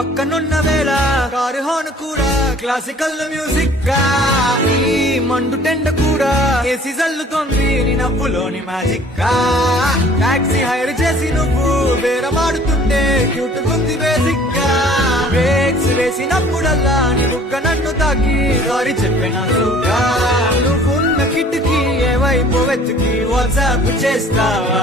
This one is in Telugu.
పక్కనున్న వేళ కారు హార్న్ కూడా క్లాసికల్ మ్యూజిక్ గా, ఈ మండు టెండ కూడా ఏసీ జల్లుతోంది నీ నవ్వులోని మ్యాజిక్ గా. టాక్సీ హైర్ చేసి నువ్వు బేరమాడుతుంటే క్యూట్ గుంది బేసిక్ గా. బ్రేక్స్ వేసినప్పుడల్లా నీ బుగ్గ నన్ను తాకి సారీ చెప్పినట్టుగా. నువ్వున్న కిటికీ ఏ వైపు వెతికి వాట్సాప్ చేస్తావా?